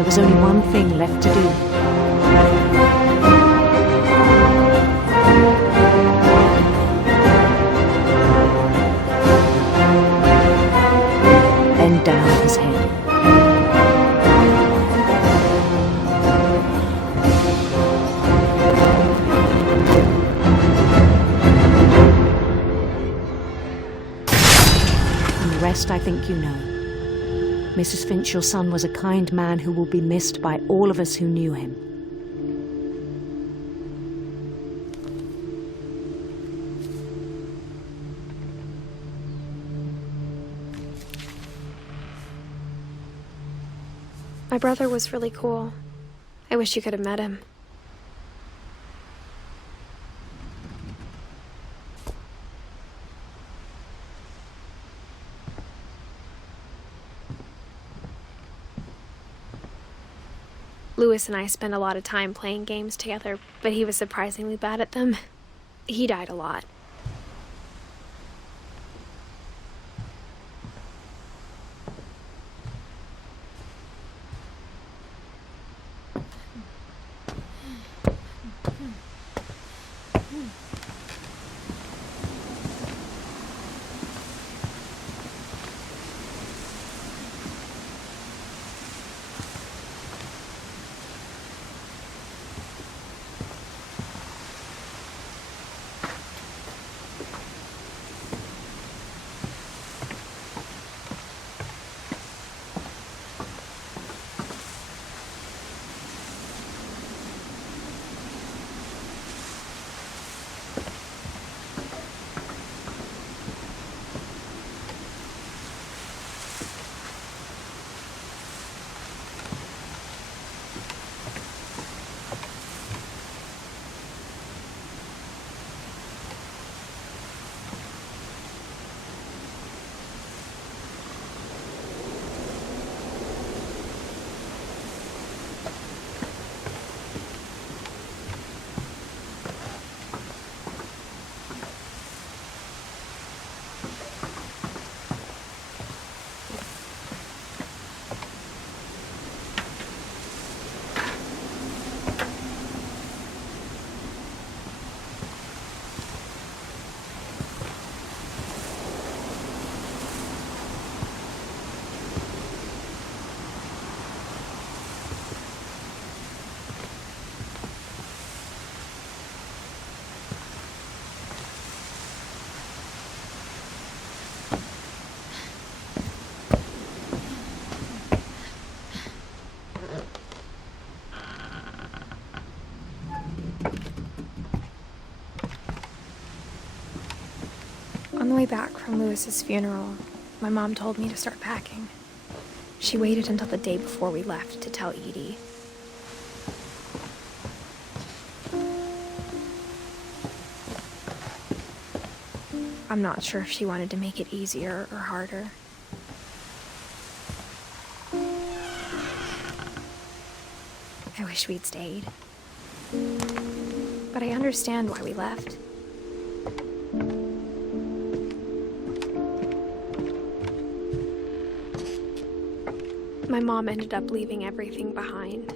There was only one thing left to do. Bend down his head. And the rest I think you know. Mrs. Finch, your son was a kind man who will be missed by all of us who knew him. My brother was really cool. I wish you could have met him. Lewis and I spent a lot of time playing games together, but he was surprisingly bad at them. He died a lot. On the way back from Lewis's funeral, my mom told me to start packing. She waited until the day before we left to tell Edie. I'm not sure if she wanted to make it easier or harder. I wish we'd stayed. But I understand why we left. My mom ended up leaving everything behind.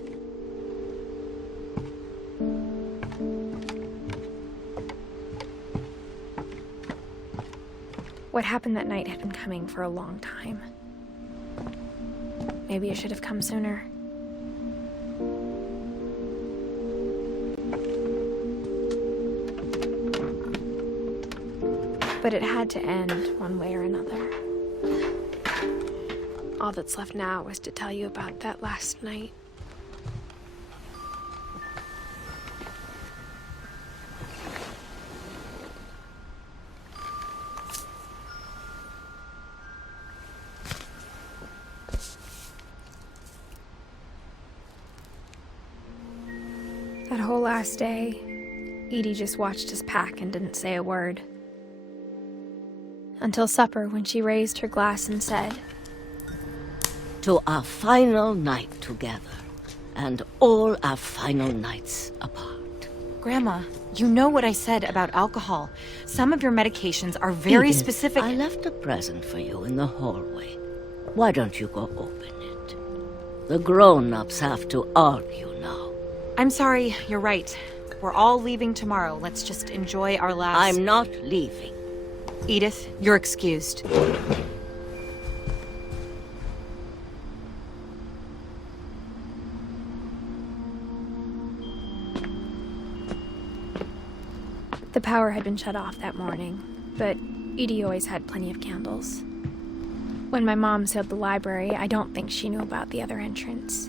What happened that night had been coming for a long time. Maybe it should have come sooner. But it had to end one way or another. All that's left now is to tell you about that last night. That whole last day, Edie just watched us pack and didn't say a word. Until supper, when she raised her glass and said, "To our final night together, and all our final nights apart." Grandma, you know what I said about alcohol. Some of your medications are very Edith, specific. I left a present for you in the hallway. Why don't you go open it? The grown-ups have to argue now. I'm sorry, you're right. We're all leaving tomorrow. Let's just enjoy our last... I'm not leaving. Edith, you're excused. The power had been shut off that morning, but Edie always had plenty of candles. When my mom sealed the library, I don't think she knew about the other entrance.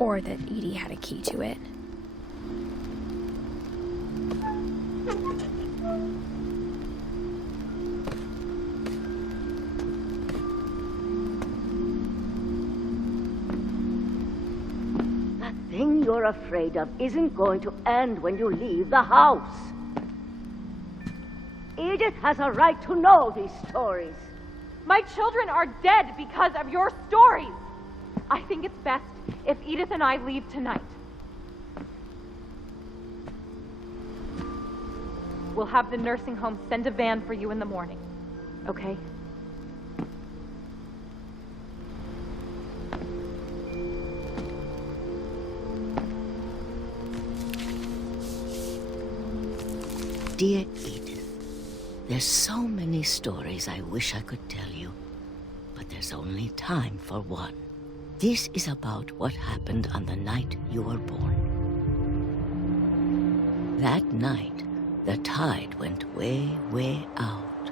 Or that Edie had a key to it. That thing you're afraid of isn't going to end when you leave the house. Edith has a right to know these stories. My children are dead because of your stories. I think it's best if Edith and I leave tonight. We'll have the nursing home send a van for you in the morning, okay? Dear Edith, there's so many stories I wish I could tell you, but there's only time for one. This is about what happened on the night you were born. That night, the tide went way, way out.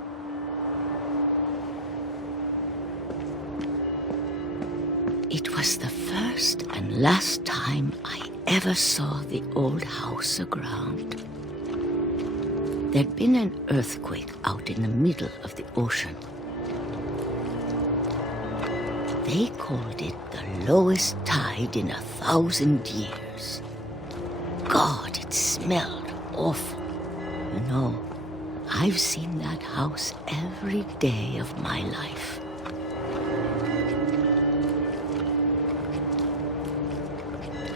It was the first and last time I ever saw the old house aground. There'd been an earthquake out in the middle of the ocean. They called it the lowest tide in 1,000 years. God, it smelled awful. You know, I've seen that house every day of my life.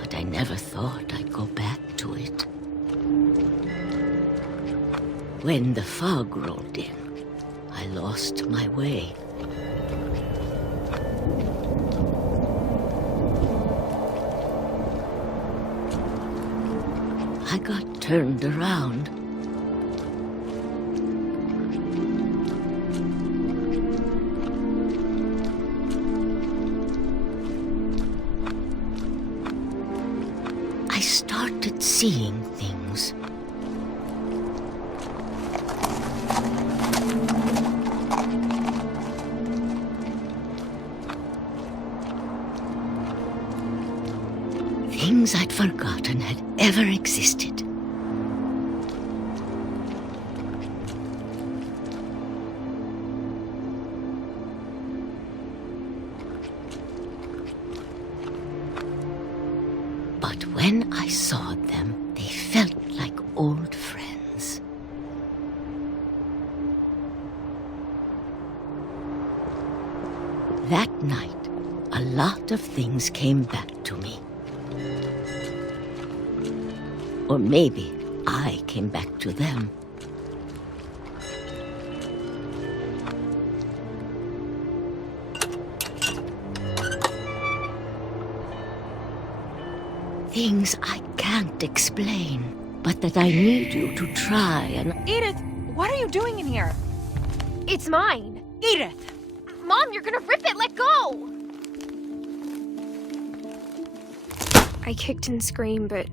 But I never thought I'd go back to it. When the fog rolled in, I lost my way. I got turned around. I started seeing things. Things I'd forgotten had ever existed. But when I saw them, they felt like old friends. That night, a lot of things came back to me. Or maybe I came back to them. Things I can't explain, but that I need you to try and... Edith, what are you doing in here? It's mine! Edith! Mom, you're gonna rip it! Let go! I kicked and screamed, but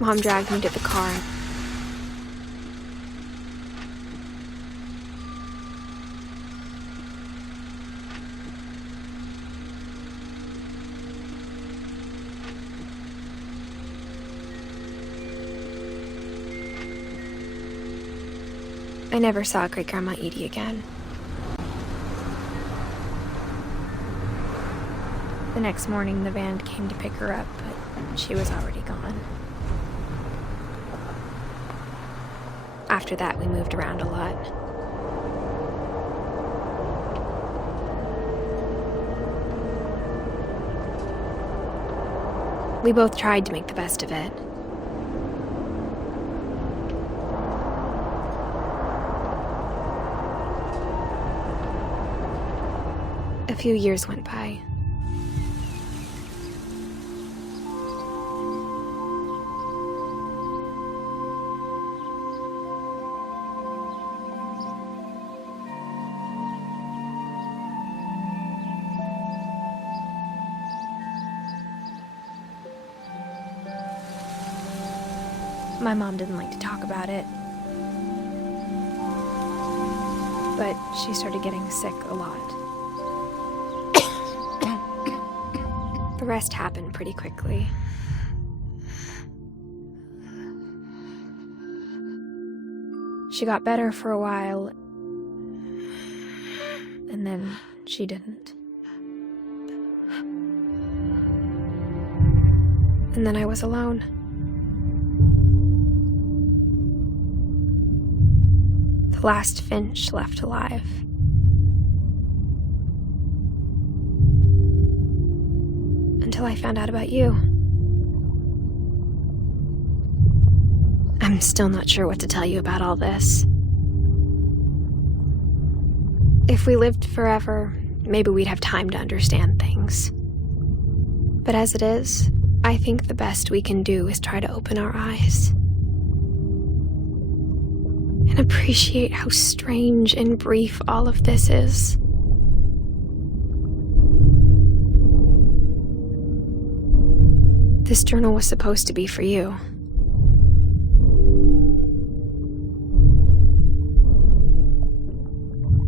Mom dragged me to the car. I never saw Great-Grandma Edie again. The next morning, the van came to pick her up, but she was already gone. After that, we moved around a lot. We both tried to make the best of it. A few years went by. My mom didn't like to talk about it. But she started getting sick a lot. The rest happened pretty quickly. She got better for a while, and then she didn't. And then I was alone. The last finch left alive. Until I found out about you. I'm still not sure what to tell you about all this. If we lived forever, maybe we'd have time to understand things. But as it is, I think the best we can do is try to open our eyes. And appreciate how strange and brief all of this is. This journal was supposed to be for you.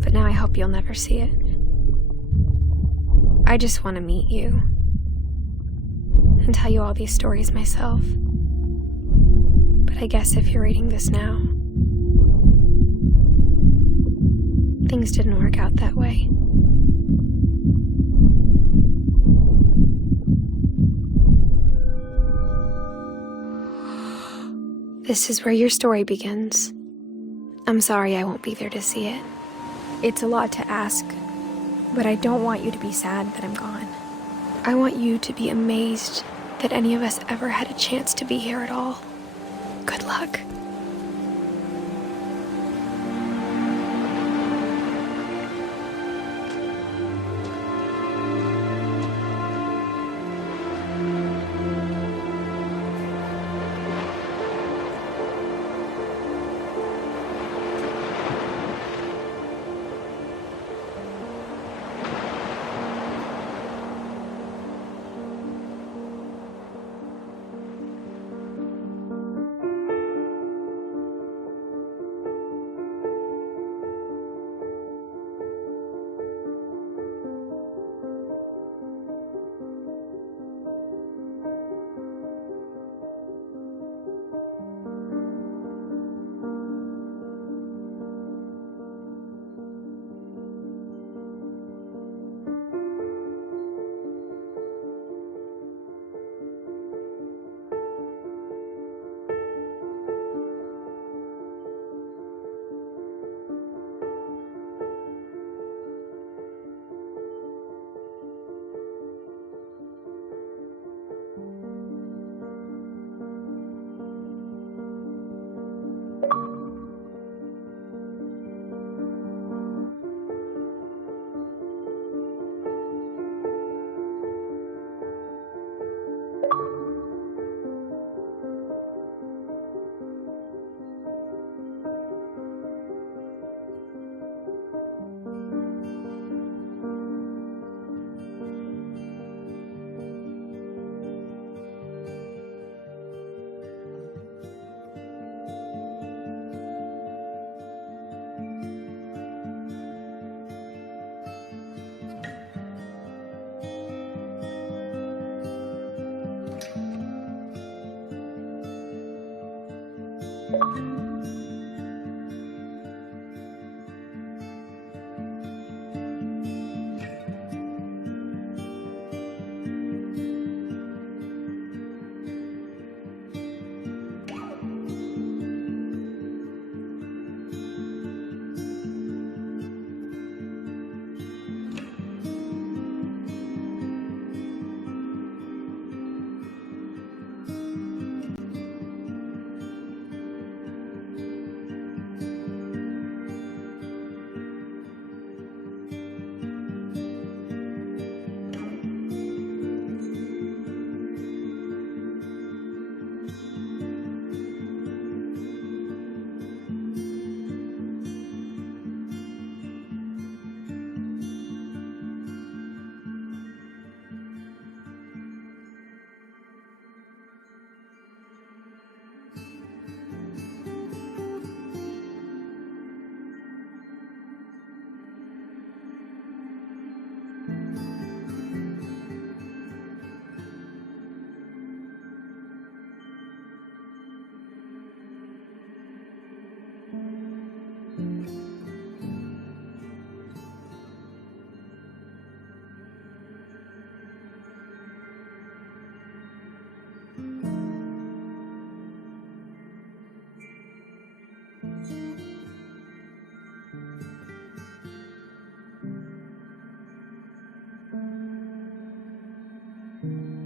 But now I hope you'll never see it. I just want to meet you and tell you all these stories myself. But I guess if you're reading this now, things didn't work out that way. This is where your story begins. I'm sorry I won't be there to see it. It's a lot to ask, but I don't want you to be sad that I'm gone. I want you to be amazed that any of us ever had a chance to be here at all. Good luck. you.